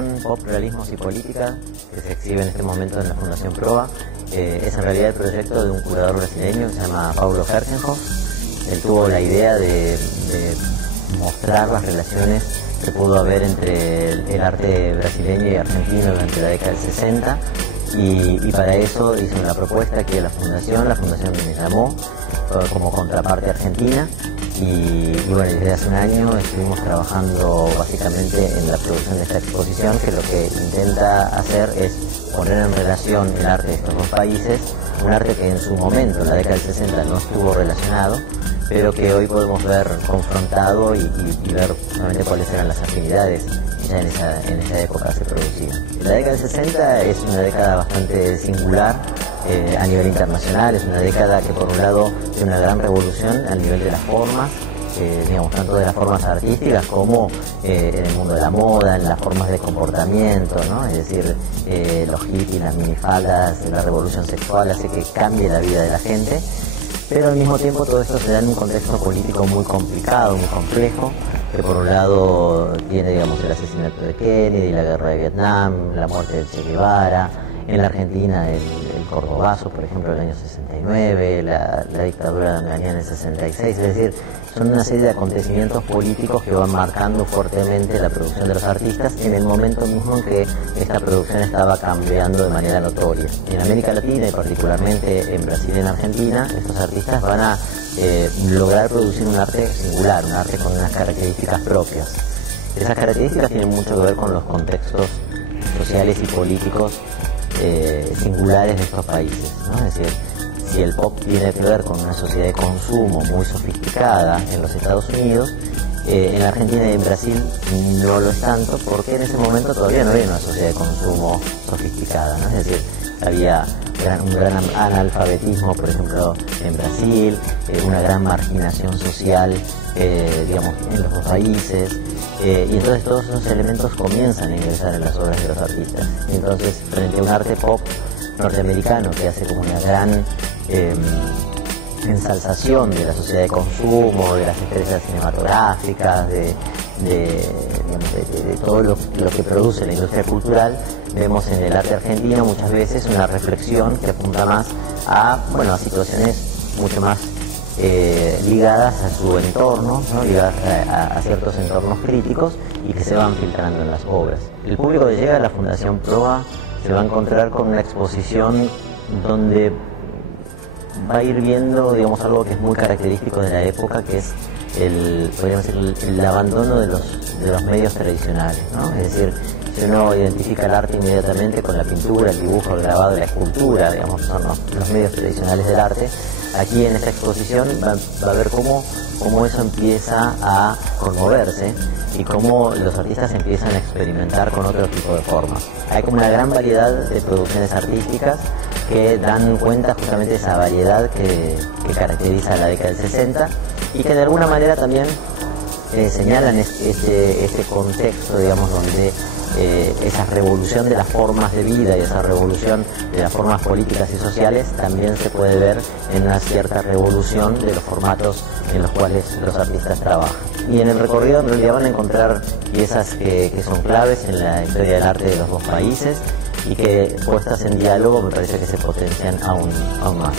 exposición Pop, Realismos y Política, que se exhibe en este momento en la Fundación Proa, es en realidad el proyecto de un curador brasileño que se llama Paulo Herkenhoff. Él tuvo la idea de mostrar las relaciones que pudo haber entre el arte brasileño y argentino durante la década del 60, y para eso hizo una propuesta que la fundación me llamó como contraparte argentina, y bueno, desde hace un año estuvimos trabajando básicamente en la producción de esta exposición, que lo que intenta hacer es poner en relación el arte de estos dos países, un arte que en su momento, en la década del 60, no estuvo relacionado, pero que hoy podemos ver confrontado y ver realmente cuáles eran las afinidades que ya en esa época se producían. La década del 60 es una década bastante singular a nivel internacional, es una década que por un lado tiene una gran revolución a nivel de las formas, digamos, tanto de las formas artísticas como en el mundo de la moda, en las formas de comportamiento, ¿no? Es decir, los hippies, las minifaldas, la revolución sexual hace que cambie la vida de la gente. Pero al mismo tiempo todo esto se da en un contexto político muy complicado, muy complejo, que por un lado tiene, digamos, el asesinato de Kennedy, la guerra de Vietnam, la muerte de Che Guevara, en la Argentina el Cordobazo, por ejemplo, en el año 69, la dictadura de Onganía en el 66, es decir, son una serie de acontecimientos políticos que van marcando fuertemente la producción de los artistas en el momento mismo en que esta producción estaba cambiando de manera notoria. En América Latina y particularmente en Brasil y en Argentina, estos artistas van a lograr producir un arte singular, un arte con unas características propias. Esas características tienen mucho que ver con los contextos sociales y políticos singulares de estos países, ¿no? Es decir, si el pop tiene que ver con una sociedad de consumo muy sofisticada en los Estados Unidos, en Argentina y en Brasil no lo es tanto, porque en ese momento todavía no había una sociedad de consumo sofisticada, ¿no? Es decir, había un gran analfabetismo, por ejemplo, en Brasil, una gran marginación social, digamos, en los dos países, y entonces todos esos elementos comienzan a ingresar en las obras de los artistas. Y entonces, frente a un arte pop norteamericano que hace como una gran ensalzación de la sociedad de consumo, de las estrellas cinematográficas, de todo lo que produce la industria cultural, vemos en el arte argentino muchas veces una reflexión que apunta más a situaciones mucho más ligadas a su entorno, ¿no? Ligadas a ciertos entornos críticos y que se van filtrando en las obras. El público que llega a la Fundación Proa se va a encontrar con una exposición donde va a ir viendo, digamos, algo que es muy característico de la época, que es podríamos decir, el abandono de los medios tradicionales, ¿no? Es decir, si uno identifica el arte inmediatamente con la pintura, el dibujo, el grabado y la escultura, digamos, son los medios tradicionales del arte, aquí en esta exposición va a ver cómo eso empieza a conmoverse y cómo los artistas empiezan a experimentar con otro tipo de formas. Hay como una gran variedad de producciones artísticas que dan cuenta justamente de esa variedad que caracteriza la década del 60 y que de alguna manera también señalan este contexto, digamos, donde esa revolución de las formas de vida y esa revolución de las formas políticas y sociales también se puede ver en una cierta revolución de los formatos en los cuales los artistas trabajan. Y en el recorrido en realidad van a encontrar piezas que son claves en la historia del arte de los dos países y que puestas en diálogo me parece que se potencian aún más.